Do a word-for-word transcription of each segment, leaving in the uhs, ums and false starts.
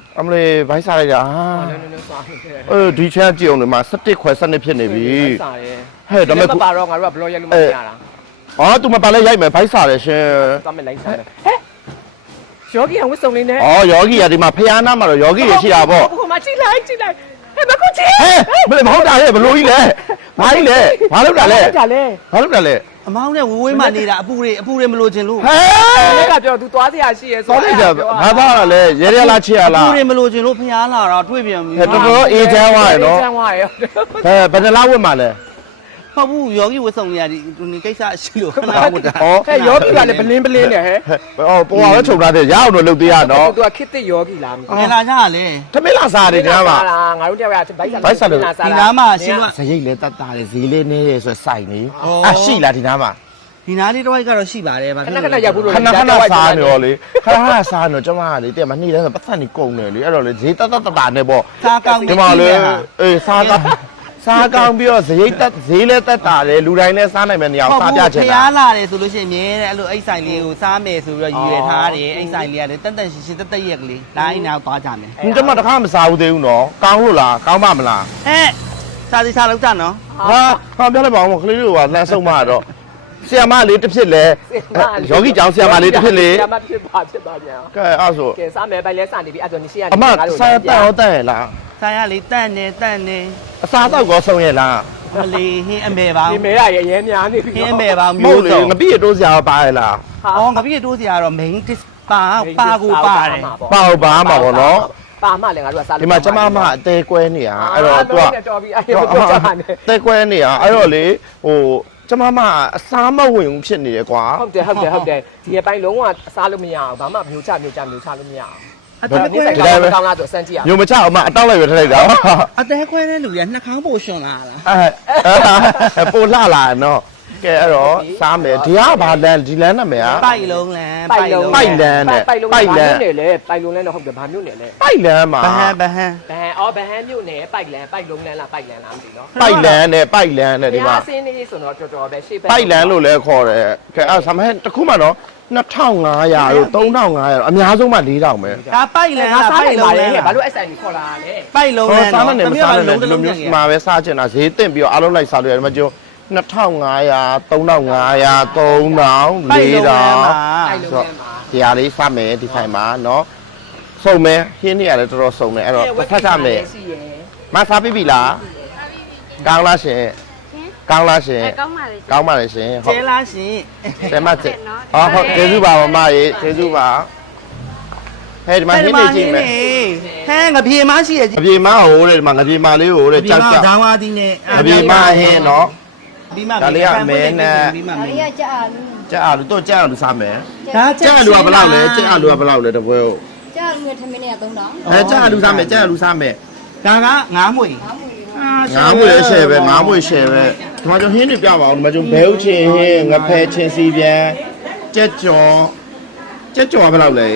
အမလေးဘိုက်စားလိုက်တာเออဒီချမ်းကြည့်အောင်လေမှာsevenခွဲsevenဖြစ်နေပြီဟဲ့ဒါပေမဲ့ပါတော့ငါတို့ကဘလော့ရိုက်လို့မရတာအော် तू မပါလဲရိုက်မယ်ဘိုက်စားတယ်ရှင်သွားမယ်လိုက်စားတယ်ဟဲ့ယောဂီကဝစ်စုံလေးနဲ့အော်ယောဂီကဒီမှာဖျားနာမှာတော့ယောဂီရရှိတာပေါ့ဟိုမှာကြည့်လိုက်ကြည့်လိုက်ဟဲ့မကူချီဟဲ့မဟုတ်တာလေဘလို့ကြီးလဲဘာကြီးလဲဘာလုပ်တာလဲဘာလုပ်တာလဲအမောင်းနဲ့ဝဝေးမှနေတာအပူတွေအပူတွေမလို့ခြင်းလို့ဟဲ့ကပြော तू သွားစရာရှိရဲဆိုတော့ဘာသာလဲရဲရဲလားချစ်ရလားအပူတွေမလို့ခြင်းလို့ဖျားလာတော့တွေ့ပြန်ပြီဟဲ့တော်တော်အေးချမ်းသွားရနော်အေးချမ်းသွားရဟဲ့ဘယ်နှလားဝတ်မှာလဲဟုတ်ဘူးယောဂီဝတ်ဆောင်ရသည်ဒီကိစ္စရှိလို့ခဏဝတ်တာဟဲ့ယောဂီကလည်းဘလင်းဘလင်းနဲ့ဟဲ့ဟောပေါ်ပါပဲခြုံထားတယ်ရအောင်လို့လုပ်သေးရနော် तू ကခစ်တစ်ယောဂီလားမသိဘူးလာကြလေထမင်းလာစားတယ်ဒီမှာငါတို့တယောက်ကဘိုက်စားဘိုက်စားလို့ဒီနားမှာရှင်းလို့ဇရိတ်လဲတတ်တာလေဈေးလေးနေရဲဆိုစိုက်နေအရှိလားဒီနားမှာဒီနားလေးတစ်ဝိုက်ကတော့ရှိပါတယ်ဗျာခဏခဏရောက်ဘူးလို့ခဏခဏစားနေရောလေခဏခဏစားနေတော့ကျမကလေတဲ့မနှိမ့်လဲဆိုပတ်သက်နေကုန်တယ်လေအဲ့တော့လေဈေးတတ်တတ်တာနဲ့ပေါ့စားကောင်းဒီမှာလေအေးစားကောင်းစားကောင်းပြီးတော့ဈေးတက်ဈေးလဲတက်တာလေလူတိုင်းလည်းစားနိုင်မယ့်နေရာစားပြချင်တာဖျားလာတယ်ဆိုလို့ရှိရင်မြဲတဲ့အဲ့လိုအိတ်ဆိုင်လေးကိုစားမယ်ဆိုပြီးတော့ရည်ရွယ်ထားတယ်အိတ်ဆိုင်လေးကလည်းတက်တက်ရှင်းရှင်းတက်တက်ရက်ကလေးဒါအိမ်နောက်သွားကြမယ်ဒီကျမတခါမစားဘူးသေးဘူးနော်ကောင်းလို့လားကောင်းပါမလားဟဲ့စားစီစားလောက်ကြနော်ဟာဟာပြောလိုက်ပါဦးခလေးတို့ကလှမ်းဆုံးမတော့ဆီယမလေးတစ်ဖြစ်လဲယောဂီကျောင်းဆီယမလေးတစ်ဖြစ်လေဆီယမဖြစ်ပါဖြစ်ပါဗျာကဲအဲ့ဆိုကဲစားမယ်ပိုင်လဲစားနေပြီအဲ့ဆိုနေရှိရအမစားတက်ရောတက်ရဲ့လားစားရလေးတန့်နေတန့်နေအစားတော့ကောဆုံးရဲ့လားမလေးဟင်းအမေပါဒီမဲရရဲ့ရဲများနေပြီဟင်းအမေပါမျိုးစုံငပိရတိုးစရာပါရဲ့လားအော်ငပိရတိုးစရာတော့ main dish ပါပါကိုပါတယ်ပါပါမှာပေါ့နော်ပါမှလည်းငါတို့ကစားလို့ဒီမှာကျမမအသေးကွဲနေရအဲ့တော့သူကတော်ပြီအဲ့တော့ကြောက်တာနဲ့သေးကွဲနေရအဲ့တော့လေဟိုကျမမအစားမဝင်ဘူးဖြစ်နေတယ်ကွာဟုတ်တယ်ဟုတ်တယ်ဟုတ်တယ်ဒီအပိုင်းလုံးဝအစားလို့မရအောင်ဘာမှမျိုးချမျိုးချမျိုးချလို့မရအောင်အတဲခွဲကောင်းကောင်းလားဆိုစမ်းကြည့်ရအောင်မျိုးမချအောင်မအတောက်လိုက်ရထလိုက်တာအတဲခွဲတဲ့လူကနှာခေါင်းပိုရှင်လာလားအဲပိုလှလာနော်ကဲအဲ့တော့စားမယ်ဒီကဘာလန်ဒီလန်နာမည်อ่ะပိုက်လုံးလန်ပိုက်လုံးပိုက်လန်နဲ့ပိုက်လုံးပိုက်လန်နဲ့လေပိုက်လုံးလဲတော့ဟုတ်တယ်ဘာမျိုးနဲ့လဲပိုက်လန်မှာဘဟန်ဘဟန်ဘဟန်အော်ဘဟန်မျိုးနဲ့ပိုက်လန်ပိုက်လုံးလန်လားပိုက်လန်လားမသိနော်ပိုက်လန်နဲ့ပိုက်လန်နဲ့ဒီမှာအစင်းလေးဆိုတော့တော်တော်ပဲရှေ့ပဲပိုက်လန်လို့လည်းခေါ်တယ်ကဲအဲ့ဆမဟန်တခုမှတော့နှစ်ထောင်ငါးရာတို့သုံးထောင်ငါးရာတို့အများဆုံးမှလေးထောင်ပဲဒါပိုက်လန်လားပိုက်လုံးလဲဘာလို့အဲ့ဆိုင်ကြီးခေါ်လာလဲပိုက်လုံးလဲစားနေမစားနဲ့ဒီလိုမျိုးမှာပဲစားချင်တာဈေးတင်ပြီးတော့အားလုံးလိုက်စားလို့ရတယ်မကျော်နှစ်ထောင်ငါးရာသုံးထောင်ငါးရာသုံးထောင်လေးထောင်တရားလေးစားမယ်ဒီဆိုင်မှာเนาะစုံမယ်ဟင်းနေရတယ်တော်တော်စုံတယ်အဲ့တော့တစ်ဖက်စားမယ်မစားပြီလားကောင်းလားရှင်ကောင်းလားရှင်ကောင်းပါလေကောင်းပါလေရှင်ဟုတ်ကျဲလားရှင်ကျဲမကျဲဟောဟုတ်ကျေးဇူးပါမမရေကျေးဇူးပါဟဲ့ဒီမှာဟင်းနေကြည့်မယ်ဟဲ့ငပြေမရှိရဲ့ငပြေမဟိုတဲ့ဒီမှာငပြေမလေးဟိုတဲ့ကြောက်ကြောက်ဒေါင်းဝါဒီနဲ့ငပြေမဟင်းเนาะဒီမှာဒါလေးကမဲနဲ့ဒါလေးကကြာအာလူကြာအာလူတော့ကြာအာလူစားမယ်ဒါကြာအာလူကဘယ်လောက်လဲကြာအာလူကဘယ်လောက်လဲတပွဲဟုတ်ကြာအာလူနဲ့ထမင်းနဲ့သုံးထောင်အဲကြာအာလူစားမယ်ကြာအာလူစားမယ်ဒါကငါးမွေငါးမွေရှယ်ပဲငါးမွေရှယ်ပဲဒီမှာကျွန်တော်ဟင်းတွေပြပါအောင်ဒီမှာကျွန်တော်ဘဲဥချင်းဟင်းငဖဲချင်းစီပြန်ကြက်ကြော်ကြက်ကြော်ဘယ်လောက်လဲ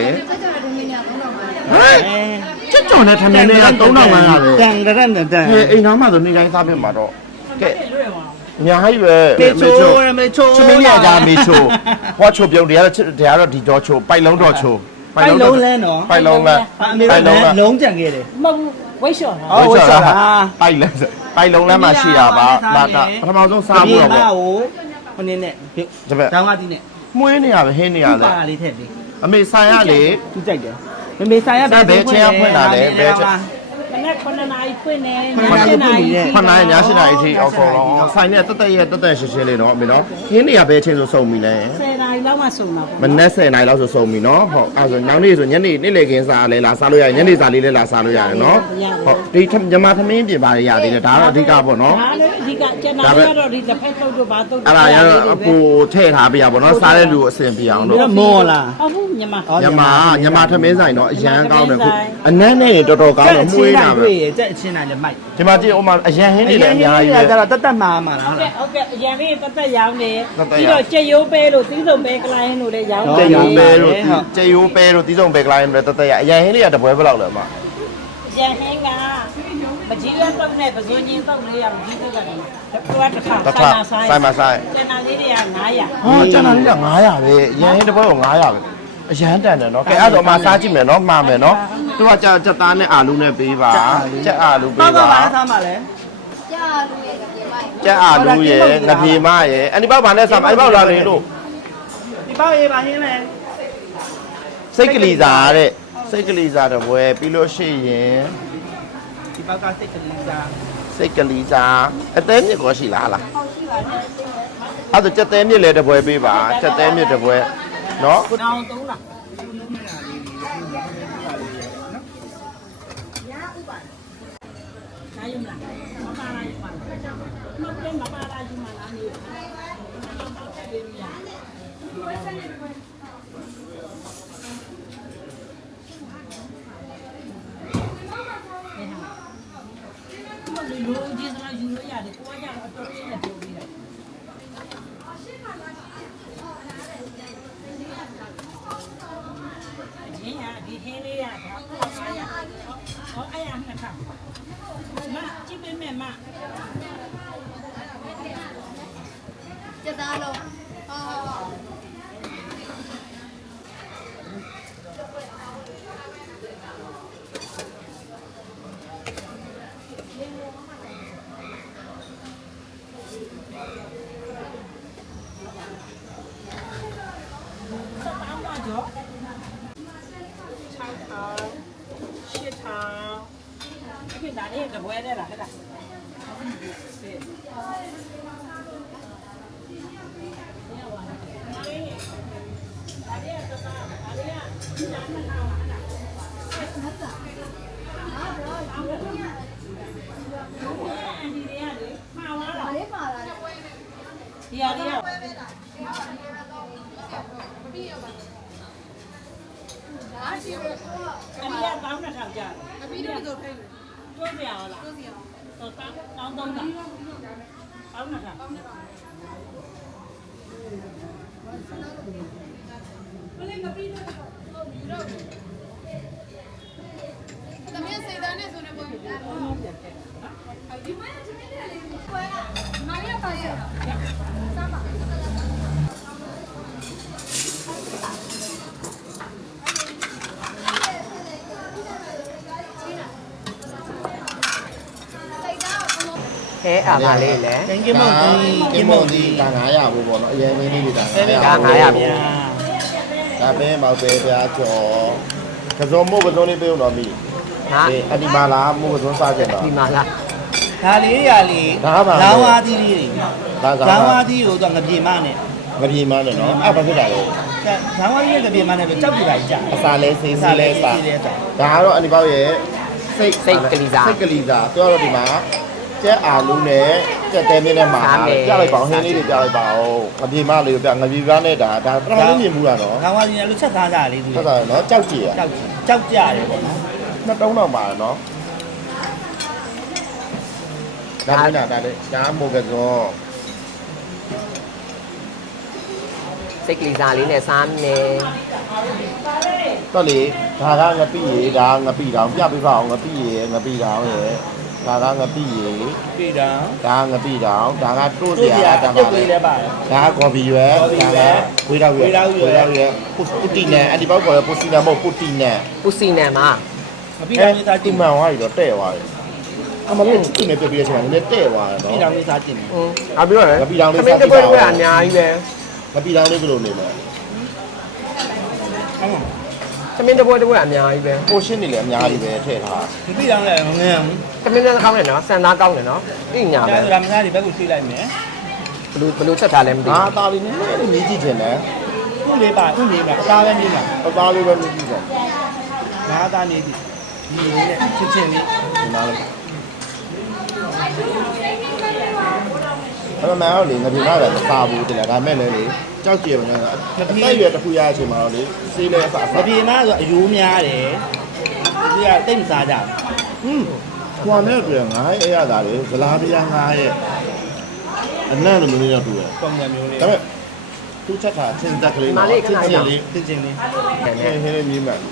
ကြာကြာနဲ့ထမင်းနဲ့သုံးထောင်ပါဟဲ့ကြက်ကြော်နဲ့ထမင်းနဲ့သုံးထောင်ပါပဲတန်တန်တန်ဟဲ့အိမ်သားမှဆိုနေတိုင်းစားပြမှာတော့ကဲအများကြီးပဲမေချိုမေချိုချမင်းရကြမေချိုဟောချိုပြုံးတရားတရားတော့ဒီတော့ချိုပိုက်လုံးတော့ချိုပိုက်လုံးလဲနော်ပိုက်လုံးလဲပိုက်လုံးလဲလုံးကြံခဲ့တယ်မဟုတ်ဘူးဝိတ်လျှော်တာဟောဝိတ်လျှော်တာပိုက်လုံးပိုက်လုံးလဲမှရှိရပါဒါကပထမဆုံးစားဖို့တော့ပေါ့ဟိုနည်းနဲ့ဒေါင်းဝါဒီနဲ့မွေးနေရပဲဟင်းနေရလဲပါလေးထည့်လေအမေဆိုင်ရလေသူကြိုက်တယ်မမေဆိုင်ရဘယ်ချင်းဖွင့်လာလဲဘယ်ချင်းမနေ့ခုနှစ်နာရီဖွင့်နေညနာရီခုနှစ်နာရီည၈နာရီထိအောက်ဆုံးတော့ဆိုင်နဲ့တက်တက်ရဲ့တက်တက်ရှင်းရှင်းလေးနော်အမေနော်ရင်းနေရဘဲချင်းဆိုစုံပြီလဲဆယ်နာရီလောက်မှစုံတော့မနေ့ဆယ်နာရီလောက်ဆိုစုံပြီနော်ဟုတ်အဲဆိုနောက်နေ့ဆိုညနေနေ့လေခင်းစားလဲလာစားလို့ရတယ်ညနေစားလေးလဲလာစားလို့ရတယ်နော်ဟုတ်ဒီညမသမင်းပြင်ပါရရသေးတယ်ဒါတော့အဓိကပေါ့နော်ဒါလည်းအဓိကကျန်တာကတော့ဒီတစ်ဖက်ထုတ်တော့ဘာထုတ်အဲ့ဒါရတော့အပူထည့်ထားပြရပေါ့နော်စားတဲ့လူကိုအဆင်ပြေအောင်လို့မော်လားဟုတ်ဘူးညမညမညမသမင်းဆိုင်တော့အရန်ကောင်းတယ်ခုအနမ်းနဲ့တော်တော်ကောင်းတယ်မှုေးတာပဲကြက်အချင်းနိုင်လည်းမိုက်ဒီမှာကြည့်အောင်မအရန်ဟင်းတွေလည်းအများကြီးပဲကျတော့တတ်တတ်မှာမှာလားဟုတ်ကဲ့ဟုတ်ကဲ့အရန်လေးတတ်တတ်ရောင်းတယ်ပြီးတော့ကြက်ရိုးပဲလို့သီးစုံပဲကလိုင်းလို့လည်းရောင်းတယ်ကြက်ရိုးပဲလို့ကြက်ရိုးပဲလို့သီးစုံပဲကလိုင်းလို့တတ်တတ်ရအရန်ဟင်းတွေကတပွဲဘယ်လောက်လဲအမအရန်ဟင်းကမကြီးရတော့နဲ့ပဇွန်ချင်းတော့လေးရမကြီးတော့တယ်တော့တစ်ခါဆိုင်မှာဆိုင်မှာဆိုင်ကျန်တာလေးတွေကနင်းရဟာကျန်တာလေးကနင်းရပဲအရန်ဟင်းတပွဲကိုနင်းရပဲအရန်တန်တယ်နော်ကဲအဲ့တော့အမစားကြည့်မယ်နော်မှားမယ်နော်သူကကြက်သားနဲ့အာလူနဲ့ပေးပါကြက်အာလူပေးတော့ပါတော့ဘာစားမှာလဲကြက်အာလူရဲ့ငပြေမရဲ့အဲ့ဒီပေါက်ဘာနဲ့စားမအဲ့ဒီပေါက်လာလေလို့ဒီပေါက်ရေးပါဟင်းလဲစိတ်ကလေးစားတဲ့စိတ်ကလေးစားတော့ဘွယ်ပြီးလို့ရှိရင်ဒီပေါက်ကစိတ်ကလေးစားစိတ်ကလေးစားအသေးမြစ်ကိုရှိလားလားအဲ့ဒါကြက်သေးမြစ်လေတပွဲပေးပါကြက်သေးမြစ်တပွဲနော်တောင်းသုံးလားနာယုံလားမပါလာယူပါလားမပြမပါလာယူမလားနေလူကြီးစလားယူလို့ရတယ်ကိုကကြတော့အတော်ကြီးနဲ့ပြောပြီးတယ်ဒီဟာဒီဟင်းလေးရတာအားရဟောအဲ့ရနှစ်ခါမကြည့်ပေးမယ်မကျက်သားလုံးဟောစပန်းပါကြော၆ထောင်၈ထောင်အခုဒါလေးကဘွဲနဲ့လားဟဲ့လားဒီရလေးရအမေကတောင်းတာကြာအမေတို့တို့ထိုင်တွန်းပြရလားတွန်းပြရတော့တောင်းတောင်းတော့တာတောင်းတာဘယ်လိုမပြီးတော့ယူတော့သမီးစေတန်းနဲ့ဆိုနေပုံပြတာဒီမှာသမီးလေးကိုမာရီယာပါရစားပါဟဲအာပါလေးလေကင်းကင်းမုံဒီကင်းမုံဒီဒါ900ဘူးပေါ့နော်အရင်မင်းလေးတွေဒါဒါ 900 900ဗျာဒါပဲမောက်ပဲပြားကျော်ကစုံမို့ကစုံလေးပြုံးတော်မိဟာဒီအဒီမာလာမို့ကစုံစားကြတော့ဒီမှာလားဒါလေးရလေးဒါပါလောင်းဝါးသီးလေးတွေဒါကလောင်းဝါးသီးကိုတော့ငပြေမနဲ့ငပြေမနဲ့နော်အဲ့ဘာဖြစ်တာလဲလောင်းဝါးသီးနဲ့ငပြေမနဲ့တော့ကြောက်ပြပါကြအစာလဲစေးစေးလဲစားစေးလဲစားဒါကတော့အဒီပေါက်ရဲ့စိတ်စိတ်ကလေးစားစိတ်ကလေးစားပြောတော့ဒီမှာကျက်အာလူနဲ့ကျက်တဲမြင်းနဲ့မှာစားမယ်ပြလိုက်ပါအောင်ဟင်းလေးတွေပြလိုက်ပါအောင်ငပြေမလေးကိုပြငပြေပြနဲ့ဒါဒါပထမဆုံးမြင်မှုတာနော်လောင်းဝါးသီးနဲ့လူချက်သားကြလေးသူဟုတ်တယ်နော်ကြောက်ကြည့်ရကြောက်ကြောက်ကြရတယ်ပေါ့နော်နှစ်တုံးတော့ပါတယ်နော်ဒါပြနေတာဒါလေဒါမိုကဇောစိတ်ကလေးစားလေးနဲ့စားမယ်တော့လေဒါကငပိရေဒါငပိတောင်ပြပြပါအောင်ငပိရေငပိတောင်ရေဒါကငပိရေပြီတာဒါငပိတောင်ဒါကတိုးစတို့ရာပြဒါပြုပါတ်လေလေးလည်းပါတယ်ဒါကကော်ဖီရွယ်ကော်ဖီဒါရွကယ်ဝေးတော့ရွယ်ဝေးတော့ရွယ်ဝေးတော့ရွယ်ပုတီနဲ့အဲ့ဒီဘောက်ကော်ပုတီနဲ့မဟုတ်ပုတီနဲ့ပူစီနံမှာမပြီတောင်လေးစားကြဒီည့်မှန်သွားပြီတော့တဲ့သွားတယ်အမလေးသူ့နဲ့ပြပြရချင်တယ်နည်းတဲ့သွားတယ်ပြီနော်တောင်လေးစားကြည့်อืมเอาပြီးတော့လေငပိတောင်လေးခမင်းစားတကြည့်ပွဲပါဦးပွဲအများကြီးပဲငပိတောင်လေးဘယ်လိုနေလဲဟုတ်ခမင်းတပွဲတပွဲအများကြီးပဲပိုရှင်းနေလေအများကြီးပဲထည့်ထားမပြီတောင်လည်းငငယ်ဘူးခမင်းလည်းကောင်းတယ်နော်စံသားကောင်းတယ်နော်ပြညာပဲဒါဆိုတာမစားဒီဘက်ကိုထိလိုက်မယ်ဘလူးဘလူးချက်ထားလဲမသိအာဘူးသားလေးနည်းနည်းမြည်ကြည့်ချင်တယ်ဥလေးပါဥလေးပါအသားပဲမြည်မှာအသားလေးပဲမြည်ကြည့်တယ်ငါးသားမြည်ကြည့်ဒီလေးနဲ့ချစ်ချင်းလေးဒီနားလေးအဲ့တော့မအောင်လေငပြင်းလာတယ်မစားဘူးတင်လားဒါမဲ့လည်းလေကြောက်ကြည့်ရမလားအသက်ရွယ်တစ်ခုရအချိန်မှာတော့လေစေးလဲအစားအမစားပြေမဆိုအယိုးများတယ်ဒီကတိတ်မစားကြဘူးဟွန်းခွာနဲ့တွေ့ငါးရဲ့အရသာလေဇလားပြားငါးရဲ့အနံ့လိုမျိုးလေးတော့တွေ့ရပုံစံမျိုးလေးဒါပေမဲ့သူ့ချက်တာချင်းတက်ကလေးနော်ချင်းချင်းလေးသိချင်းလေးဟင်းဟင်းလေးမြည်မှန်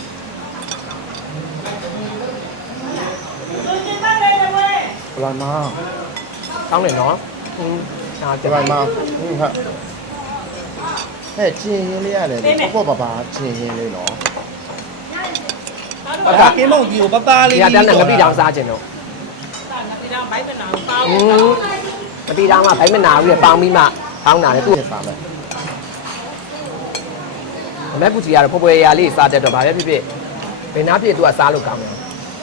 ပလာနာကောင်းတယ်နော်อืมဟာပကြပါလာမှာနာဟုတ်ဟာဟဲ့ချင်းရင်းလေးရတယ်ပေါ့ပေါ့ပါပါချင်းရင်းလေးနော်ဟုတ်ကဲ့ကင်းမုံကြီးကိုပပလေးဒီကတန်းနဲ့ငပိတောင်စားခြင်းတော့ဒီတော့ဘိုက်မနာကိုပေါင်းอืมငပိတောင်ကဘိုင်းမနာပြီးပေါင်းပြီးမှပေါင်းတာလေသူ့စားမယ်အမေကူကြီးကတော့ပေါ်ပေါ်ရာလေးစားတတ်တော့ဗာပဲဖြစ်ဖြစ်ဘယ်နာဖြစ်သူကစားလို့ကောင်းတယ်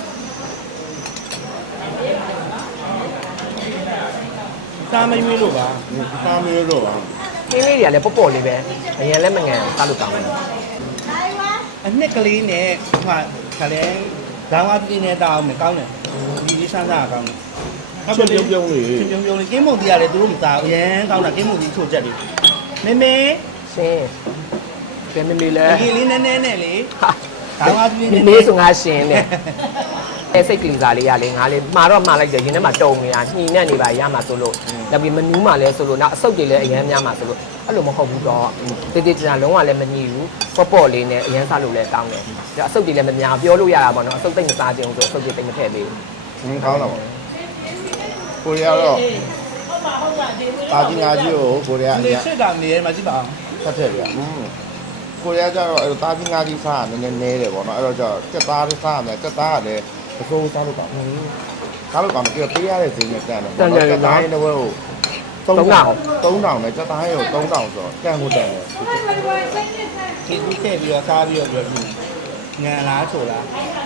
စားမရွေးလို့ပါစားမျိုးတော့ပါခင်းလေးတွေကလည်းပေါ့ပေါ့လေးပဲအရင်လည်းမငန်စားလို့ကောင်းတယ်အနှစ်ကလေးနဲ့ဟိုခလဲဇာဝပြင်းနေတာအောင်မကောင်းတယ်ဒီလေးဆန်းစားကောင်းတယ်ချက်ပြုံးပြုံးလေးပြုံးပြုံးလေးကင်းမုံကြီးကလည်းသူတို့မစားအရင်ကောင်းတာကင်းမုံကြီးချို့ချက်လေးမေမေရှင်းကဲမမေလဲဒီလေးနည်းနည်းနဲ့လေဟာဇာဝပြင်းမနေမေဆိုငါရှင်းတယ်အဲစိတ်ကလေးစားလေးရလေငါလေးမှာတော့မှာလိုက်တယ်ရင်းထဲမှာတုံနေတာညှိနဲ့နေပါရမှာဆိုလို့နောက်ပြီးမနူးမှလည်းဆိုလို့နောက်အဆုတ်တွေလည်းအရင်များမှာဆိုလို့အဲ့လိုမဟုတ်ဘူးတော့တေးတေးချာလုံးဝလည်းမညှိဘူးပေါ့ပေါ့လေးနဲ့အရင်စားလို့လည်းကောင်းတယ်ဒါအဆုတ်တွေလည်းမများပြောလို့ရတာပေါ့နော်အဆုတ်တိတ်မစားခြင်းဆိုအဆုတ်တွေတိတ်မထည့်ပေးဘူးဟင်းကောင်းတော့ကိုရီးယားတော့ဟုတ်ပါဟုတ်ပါဒီလိုတာကြီးငါကြီးကိုကိုရီးယားအလေရင်စစ်တာနေရမှာကြည့်ပါအောင်ဖတ်ထည့်ပြอืมကိုရီးယားကျတော့အဲ့တာကြီးငါကြီးစားနည်းနည်းနဲတယ်ပေါ့နော်အဲ့တော့ကျစက်သားလေးစားမယ်စက်သားကလည်းအစိုးစားလို့ကောင်းစားလို့ကောင်းတယ်ပြီးတော့ပေးရတဲ့ဈေးနဲ့တန်တယ်ပေါ့နော်စက်သားရဲ့ဘက်ကိုသုံးထောင်သုံးထောင်နဲ့စက်သားရဲ့ကိုသုံးထောင်ဆိုတော့တန်ဖို့တန်တယ်ဒီကူးထည့်ပြီးတော့စားပြီးတော့ပြောပြီးငန်လားဆိုလား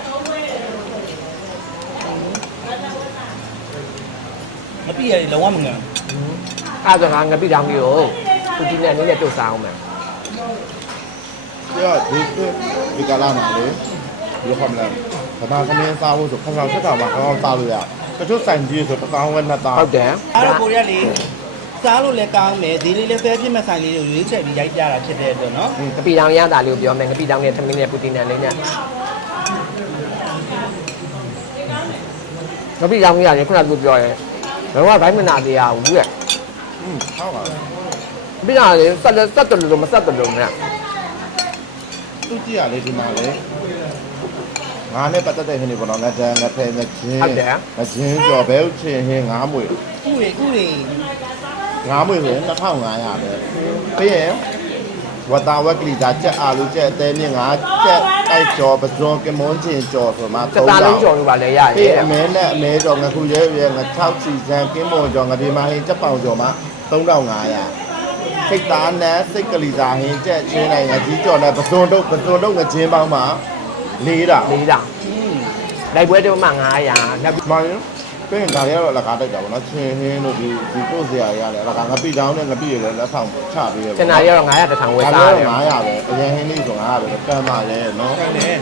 မပြည့်ရလုံးဝမငန်အဲ့ဒါကငပိတောင်ကြီးကိုသူဒီနဲ့နည်းနဲ့တုတ်စားအောင်မယ်ပြဒီဒီကလာမှာလေဒီခမလာဘာသာသမင်းစားဖို့ဆိုခဏဆက်တာမှာကောင်းစားလို့ရတချို့ဆိုင်ကြီးဆိုတစ်သောင်းဝက်နှစ်သောင်းဟုတ်တယ်အဲ့တော့ကိုရီးယားလေးစားလို့လည်းကောင်းမယ်ဒီလေးလေးဖဲပြစ်မဲ့ဆိုင်လေးကိုရွေးချယ်ပြီးရိုက်ကြတာဖြစ်တဲ့အတွက်နော်ငပိတောင်ရတာလေးကိုပြောမယ်ငပိတောင်နဲ့သမင်းနဲ့ပူတင်နဲ့လေးနဲ့ငပိတောင်ကြီးရတယ်ခုနကသူပြောရဲဘယ်တော့ဘိုင်းမနာသေးရဘူးရဲ့อืมဟုတ်ပါဘူးငပိတောင်လေးစက်စက်တယ်လို့မစက်တယ်လို့နဲ့သူကြည့်ရလေဒီမှာလေငါနဲ့ပတ်သက်တဲ့ဟင်းတွေပေါ့နော်ငါတန်းငါဖဲငါချင်းငါချင်းကြော်ဘဲဥချင်းဟင်းငါးမွေခုတွေခုတွေငါးမွေဆိုရင်နှစ်ထောင်ငါးရာပဲပြီးရင်ဝတာဝက်ကလီသာကြက်အာလူကြက်အသေးမြင့်ငါကြက်တိုက်ကြော်ပဇွန်ကမွန်ချင်းကြော်ဆိုမှစက်သားလုံးကြော်လို့ပါလေရပြီးရဲ့အမဲနဲ့အမဲကြော်ငါခုရဲရဲငါ၆စီစံကင်းမွန်ကြော်ငါဒီမှာဟင်းကြက်ပေါင်ကြော်မှသုံးထောင်ငါးရာစိတ်သားနဲ့စိတ်ကလီသာဟင်းကြက်ချင်းနိုင်ငါကြီးကြော်နဲ့ပဇွန်တို့ပဇွန်တို့ငါချင်းပေါင်းမှလေးတာလေးတောင်လိုက်ပွဲတော့မှ900နောက်ပြီးမှန်ရင်ပြင်ဒါတွေကတော့လက်ကားတိုက်တာပေါ့နော်ချင်းဟင်းတို့ဒီဒီကိုယ်စရာရတယ်လက်ကားငပိတောင်းနဲ့ငပိရလည်းလက်ဆောင်ချပေးရကျန်တာရတော့900တစ်ထောင်ဝယ်ဒါစားလည်းတယ်ငါးရာပဲအရင်ဟင်းလေးဆိုငါးရာပဲကမ်းပါလေနော်ဟုတ်တယ်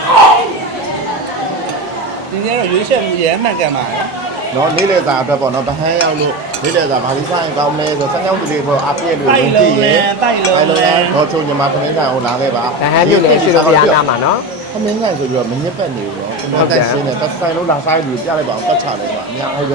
ဒီနေ့တော့ရွေးချယ်မှုရဲမှန်ကန်ပါရဲ့နော်လေးလေသာအတွက်ပေါ့နော်တဟန်းရောက်လို့လေးလေသာဘာလို့ဆိုင်ကောင်းမဲဆိုစံရောက်တွေပေါ့အပြည့်လို့တိုက်လုံးလဲတိုက်လုံးလဲတော့ချုံညီမသမင်းဆိုင်ကိုလာခဲ့ပါတဟန်းပြုတ်လည်းရှိလို့ပြားနာမှာနော်သမင်းဆိုင်ဆိုပြီးတော့မညစ်ပတ်နေဘူးနော်ကျွန်တော်တက်ရှင်းတယ်တက်ဆိုင်လို့လာဆိုင်လို့ပြလိုက်ပါအောင်တက်ချလိုက်ပါအများကြီးပဲ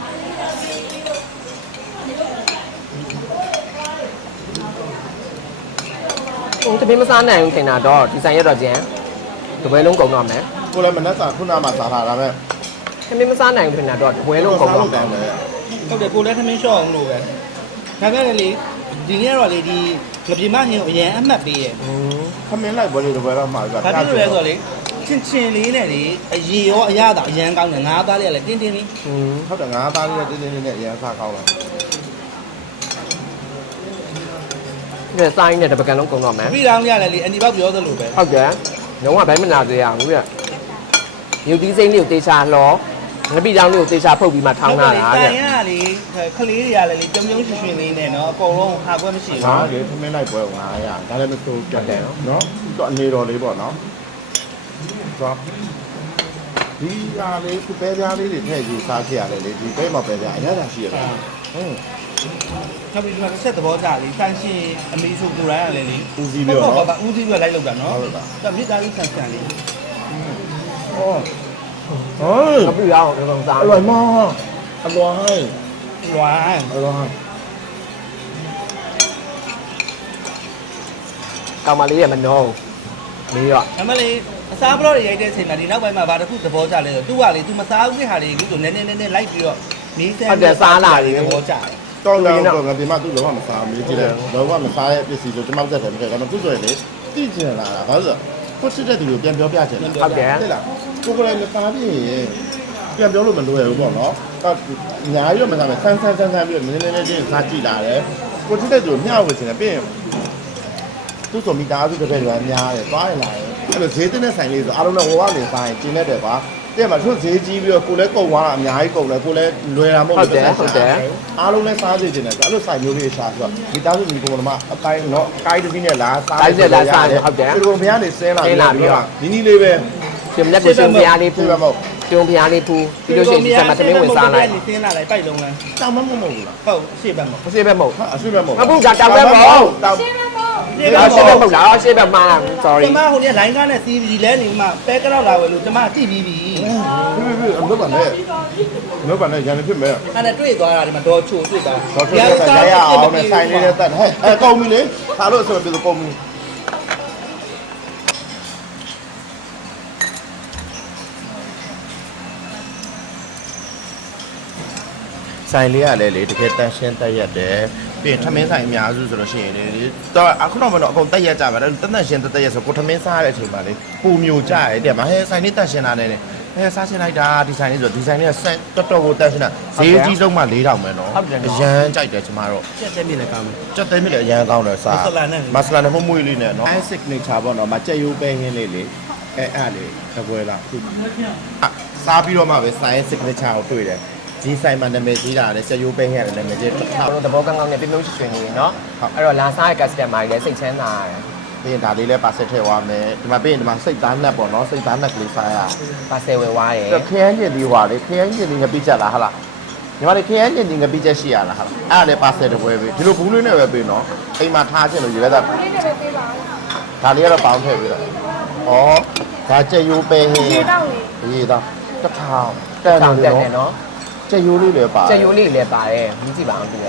ဟိုတပင်းမစားနိုင်ဘူးထင်တာတော့ဒီဆိုင်ရတော့ကျန်တပွဲလုံးကုန်တော့မယ်ကိုလည်းမနှက်စာခုနမှစားထားတာပဲတပင်းမစားနိုင်ဘူးထင်တာတော့တပွဲလုံးကုန်တော့မယ်ဟုတ်တယ်ကိုလည်းသမင်းလျှော့အောင်လို့ပဲဒါကြတဲ့လေဒီနေ့တော့လေဒီငပြေမဟင်းကိုအရင်အမှတ်ပေးရဲ့ခမင်းလိုက်ဘောလေးတော့ဘယ်တော့မှကဘာဖြစ်လို့လဲဆိုတော့လေချင်းချင်းလေးနဲ့လေအရေရောအရသာအရန်ကောင်းတယ်ငါးသားလေးကလည်းတင်းတင်းလေးอืมဟုတ်တယ်ငါးသားလေးနဲ့တင်းတင်းလေးနဲ့အရင်စားကောင်းလာဒီဆိုင်နဲ့တပကံလုံးကုန်တော့မယ်ပြီးတောင်းလေးကလည်းလေအန်ဒီဘောက်ပြောသလိုပဲဟုတ်တယ်လုံးဝဘိုင်းမနာသေးရဘူးပြမြုပ်သီးစိမ့်လေးကိုတေချာလောငပိတောင်လေးကိုတေချာဖုတ်ပြီးမှထောင်းလာတာတိုတဲ့င်ရလေခလေးတွေကလည်းလေပြုံပြုံရွှင်ရွှင်လေးနဲ့နော်အကုန်လုံးဟာပွဲမရှိငါဘူးလေခမင်းလိုက်ပွဲငါးရာဒါလည်းမစိုးကြတယ်နော်တော့အနေတော်လေးပေါ့နော်သွားဒီဟာလေးသူပဲပြားလေးတွေထည့်ယူစားကြရတယ်လေဒီပဲမှာပဲပြားအရသာရှိရတယ်ဟုတ်နောက်ပြီးဒီမှာတစ်ဆက်သဘောကျလေတန်ရှင်အမေဆိုကိုရိုင်းကလည်းလေဦးစီးပြီးတော့ဟုတ်နော်ပါဦးစီးပြီးတော့လိုက်လောက်တာနော်ဟုတ်ပါဒါမြစ်သားကြီးဆန်ဆန်လေးဟောဟေးငပိတောင်လုံးစားอร่อยมากอร่อยလွိုင်းอร่อยကောင်မလေးရမနှောမေးတော့အမလေးအစားဘလော့တွေရိုက်တဲ့အချိန်မှာဒီနောက်ပိုင်းမှာဘာတစ်ခုသဘောကျလဲဆိုသူကလေ तू မစားဘူးတဲ့ဟာတွေကြီးဆိုနည်းနည်းနည်းနည်းလိုက်ပြီးတော့မီးစမ်းသဘောကျတယ်တော့တော့တော့ငါဒီမှာသူ့လောကမစားဘူးကြည့်တယ်လောကမစားရဲ့ပစ္စည်းဆိုကျွန်မတက်တယ်မတက်ဒါပေမဲ့သူ့ဆိုရင်လေတိကျင်လာတာဘာလို့လဲကိုချစ်တဲ့သူကိုပြန်ပြောပြချင်တယ်ဟုတ်တယ်ဟုတ်လားကိုကိုလည်းမစားပြည့်ရင်ပြန်ပြောလို့မလွယ်ဘူးပေါ့နော်အများကြီးတော့မစားမယ်ဆန်းဆန်းဆန်းဆန်းပြီးတော့နည်းနည်းလေးချင်းစားကြည့်လာတယ်ကိုချစ်တဲ့သူကိုမျှဝေချင်တယ်ပြီးရင်သူ့ဆိုမိသားစုတစ်ဖက်တွေကများတယ်သွားရင်လာတယ်အဲ့လိုဈေးတင်းတဲ့ဆိုင်လေးဆိုအားလုံးတော့ဟိုကနေစားရင်ကျင်းနေတယ်ကွာတဲ့မှာသူဈေးကြီးပြီးတော့ကိုလည်းကုန်သွားတာအများကြီးကုန်တယ်ကိုလည်းလွယ်တာမဟုတ်ဘူးအားလုံးလည်းစားစေချင်တယ်အဲ့လိုဆိုင်မျိုးလေးရှာဆိုတော့မိသားစုညီကောင်တို့ကအတိုင်းတော့အကိုင်းတစ်စီးနဲ့လာစားဒီလိုဘုရားနေဆင်းလာပြီးတော့နီးနီးလေးပဲဒီမနေ့ကရှင်ဖျားလေးဖူးကျုံဖျားလေးဖူးပြီးလို့ရှိရင်ဒီဆက်မှာသမင်းဝင်စားလိုက်နေစင်းလာလိုက်ပိုက်လုံးလမ်းတောင်မမမဟုတ်ဘူးလားဟုတ်ရှေ့ဘက်မှာအရှိပဲမဟုတ်ဟာအဆွေပဲမဟုတ်အခုကတောင်ပဲမဟုတ်တောင်ရှင်းမမို့အရှိပဲမဟုတ်လားအရှိပဲမှားလား sorry ကျမဟိုနေ့လိုင်းကားနဲ့စီးပြီးလဲနေမှပဲကြောက်လာဝယ်လို့ကျမကြည့်ပြီးပြီပြီပြီအလုပ်ပါနဲ့အလုပ်ပါနဲ့ရန်ဖြစ်မယ်အဲ့ဒါတွေ့သွားတာဒီမှာဒေါ်ချိုတွေ့တာတော့ထွက်ရရအောင်နဲ့ဆိုင်လေးနဲ့တက်ဟဲ့အဲကုန်ပြီလေခါလို့ဆိုပြီးကုန်ပြီဆိုင်လေးကလည်းလေတကယ်တန်ရှင်းတက်ရက်တယ်ပြီးရင်ထမင်းဆိုင်အများစုဆိုလို့ရှိရင်လေတော့အခုတော့မတော့အကုန်တက်ရက်ကြပါတော့တန်တန်ရှင်းတက်ရက်ဆိုကိုထမင်းစားရတဲ့အချိန်မှာလေပူမျိုးကြရတဲ့မှာဟဲဆိုင်လေးတက်ရှင်းလာတယ်ဟဲစားရှင်းလိုက်တာဒီဆိုင်လေးဆိုဒီဆိုင်လေးကဆန်တော်တော်ကိုတက်ရှင်းတာဈေးကြီးဆုံးမှ၄ထောင်ပဲနော်အရန်ကြိုက်တယ်ကျမတို့ချက်ချက်မြင်လည်းကောင်းတယ်ကြက်သိမ်းမြစ်လည်းအရန်ကောင်းတယ်စားမဆလာနဲ့မဆလာနဲ့မှုမွေးလေးနဲ့နော် ice signature ပေါ့နော်မကြက်ရိုးပဲဟင်းလေးလေအဲအဲ့လေးတပွဲလားခုစားပြီးတော့မှပဲ science signature ကိုတွေ့တယ်ဒီဆိုင်မှာနာမည်ကြီးတာလည်းကြက်ရိုးပဲဟင်းရတယ်နာမည်ကြီးတစ်ထောင်တို့တဘောကောင်းကောင်းနဲ့ပြင်းပြင်းရွှင်ရွှင်နေနော်အဲ့တော့လာစားတဲ့ customer တွေလည်းစိတ်ချမ်းသာတယ်ပြီးရင်ဒါလေးလည်းပါဆက်ထည့်သွားမယ်ဒီမှာပြီးရင်ဒီမှာစိတ်သားနက်ပေါ့နော်စိတ်သားနက်ကလေးစားရပါဆယ်ဝယ်သွားတယ်ခရမ်းကျင်ဒီဟွာလေခရမ်းကျင်ဒီငပိချက်လားဟာလားညီမလေးခရမ်းကျင်ဒီငပိချက်ရှိရလားဟာလားအဲ့ဒါလည်းပါဆက်တစ်ပွဲပဲဒီလိုဘူးလေးနဲ့ပဲပြီးနော်အိမ်မှာထားခြင်းလို့ရေလက်သားလေးတွေပဲပေးပါဦးဒါလေးကတော့ပေါင်းထည့်ပြီးတော့ဩဒါကြက်ရိုးပဲဟင်းရေတော့လေရေးတော့တစ်ထောင်တတန်န်နေတယ်နော်နဲ့နော်ကြက်ရိုးလေးလည်းပါကျက်ရိုးလေးလည်းပါတယ်မြည်ကြည့်ပါအောင်ဒီက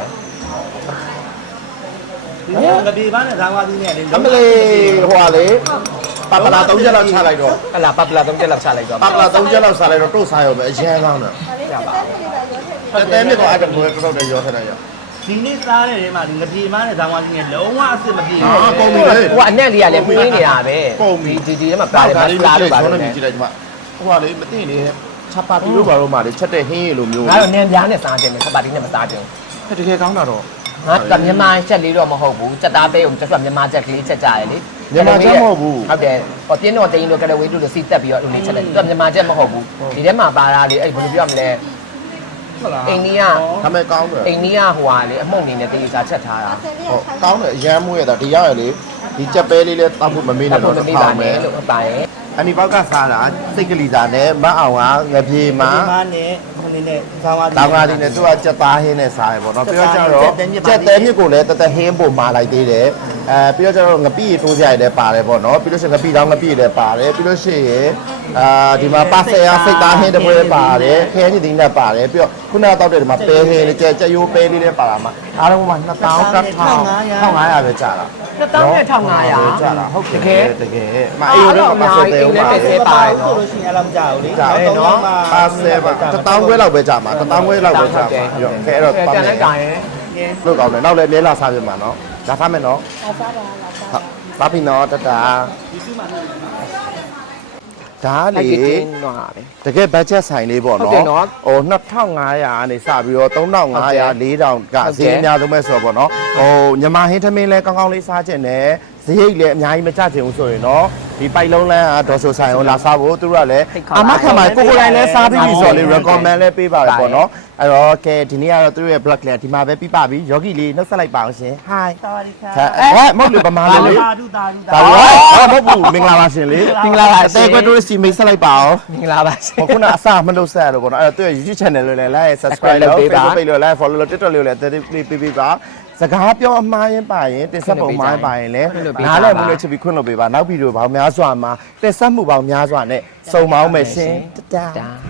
ဒီနေ့ကပြေပါနဲ့ဇာဝါသီးနဲ့လေအမလေးဟိုဟာလေပပလာ၃ချက်လောက်ချလိုက်တော့ဟလာပပလာသုံးချက်လောက်ချလိုက်တော့ပပလာ၃ချက်လောက်စားလိုက်တော့တုတ်စားရောပဲအရန်ကောင်းတယ်ရပါတဲတဲမြစ်တော့အဲ့ဒါကိုတော်တော်ရောထတဲ့ရောဒီနေ့စားတဲ့နေရာမှာငပြေပါနဲ့ဇာဝါသီးနဲ့လုံးဝအစ်စ်မပြေဟာကုန်ပြီလေဟိုအနက်လေးကလည်းမွေးနေတာပဲဒီဒီထဲမှာပါတယ်မစလာလို့ပါတော့တော့ကြည့်လိုက်ဒီမှာဟိုဟာလေမသိနေချပါတီလို့ပါတော့မှလေချက်တဲ့ဟင်းရည်လိုမျိုးငါတော့နင်းပြားနဲ့စားတယ်စပါတီနဲ့မစားတယ်တကယ်ကောင်းတာတော့ငါကမြန်မာချက်လေးတော့မဟုတ်ဘူးချက်သားပဲုံချက်ဆိုမြန်မာချက်ကလေးချက်ကြရလေမြန်မာချက်မဟုတ်ဘူးဟုတ်တယ်ဟောတင်းတော့တင်းတော့ကလေးဝေးတို့စီတက်ပြီးတော့လူလေးချက်တယ်သူကမြန်မာချက်မဟုတ်ဘူးဒီထဲမှာပါတာလေအဲ့ဘယ်လိုပြောရမလဲဟုတ်လားအိန္ဒိယဒါမဲ့ကောင်းတယ်အိန္ဒိယဟိုဟာလေအမှုန့်နေနဲ့တေးစားချက်ထားတာဟုတ်ကောင်းတယ်အရန်မွေးရတာဒီရောက်ရလေဒီချက်ပဲလေးလည်းတောက်ဖို့မမေ့နဲ့တော့တော့မမေးပါနဲ့လို့ပါရဲ့အနီပေါက်ကစားတာစိတ်ကလေးစားနဲ့မအောင်ကငပြေမှာဒီမှာနဲ့ဟိုနေ့နဲ့ဇာဝါသီးတောင်ကားဒီနဲ့သူကကြက်သားဟင်းနဲ့စားရပေါ့နော်ပြီးတော့ကျတော့ကြက်တဲမြစ်ကိုလည်းတသက်ဟင်းပို့မာလိုက်သေးတယ်အဲပြီးတော့ကျတော့ငပိတိုးကြရလည်းပါတယ်ပေါ့နော်ပြီးလို့ရှိရင်ငပိတောင်းငပိလည်းပါတယ်ပြီးလို့ရှိရင်အာဒီမှာပါဆယ်ရစိတ်သားဟင်းတစ်ပွဲပါတယ်ခဲညစ်တင်းနဲ့ပါတယ်ပြီးတော့ခုနကတောက်တဲ့ဒီမှာပဲဟင်းလေးကြက်ကြက်ရိုးပဲလေးလည်းပါလာမှာအားလုံးကနှစ်သောင်းတစ်ထောင်တစ်ထောင်ငါးရာပဲကြာတာနှစ်တောင်းနဲ့ထောင်ငါးရာကြာတာဟုတ်တကယ်တကယ်မအေးတော့ပါဆယ်တဲပါဆိုလို့ရှိရင်အလားမကြောက်ဘူးလေကြာတယ်နော်ပါဆယ်ပါတစ်တောင်းခွဲလောက်ပဲကြာမှာတစ်တောင်းခွဲလောက်ပဲကြာမှာပြီးတော့ခဲတော့ပါကန်မယ်လိုက်တာရဲ့လို့ကောင်းတယ်နောက်လည်းလဲလာစားပြမှာနော်ဒါဖတ်မယ်နော်အစားပါလားဟုတ်ပါပြီနော်တတာဒီစုမှာဒါလိုက်လေကင်းတော့ဟာပဲတကယ်ဘတ်ဂျက်ဆိုင်လေးပေါ့ဟုတ်တယ်နော်နော်ဟိုနှစ်ထောင်ငါးရာကနေစပြီးတော့သုံးထောင်ငါးရာ လေးထောင်ကဟုတ်ဈေးတယ်အများဆုံးပဲဆိုတော့ပေါ့နော်ဟိုညမဟင်းထမင်းလဲကောင်းကောင်းလေးစားခြင်းနဲ့ဈေးရိတ်လည်းအများကြီးမကျချင်ဘူးဆိုရင်တော့ဒီပိုက်လုံးလန်းကဒေါ်ဆိုဆိုင်ကိုလာစားဖို့သူတို့ကလည်းအမခံမှာကိုကိုတိုင်းလဲစားပြီးပြီဆိုတော့လေ recommend လဲပေးပါတယ်ပေါ့နော်အဲ့တော့ကဲဒီနေ့ကတော့သူတို့ရဲ့ black clear ဒီမှာပဲပြပပြီယောဂီလေးနှုတ်ဆက်လိုက်ပါအောင်ရှင် hi တာဝါဒီခါဟဲ့မဟုတ်လို့ပမာလေးလေတာဒူတာဒူဒါရောမဟုတ်ဘူးမင်္ဂလာပါရှင်လေအသေးကွဲတိုးစီမိတ်ဆက်လိုက်ပါအောင်မင်္ဂလာပါရှင်ဟိုခုနအစမလို့ဆက်ရတော့ပေါ့နော်အဲ့တော့သူ့ရဲ့ YouTube channel လေးလည်း like subscribe လုပ်ပေးပါ Facebook page လို့ like follow လို့ TikTok လို့လည်း ပေးပေးပေးပါစကားပြောအမှားရင်ပါရင်တင်ဆက်ပုံမှားရင်ပါရင်လည်းနားလည်းမှုလည်းချစ်ပြီးခွင့်လုပ်ပေးပါနောက်ဗီဒီယိုပေါင်းများစွာမှာတင်ဆက်မှုပေါင်းများစွာနဲ့စုံပေါင်းမယ်ရှင်တတာ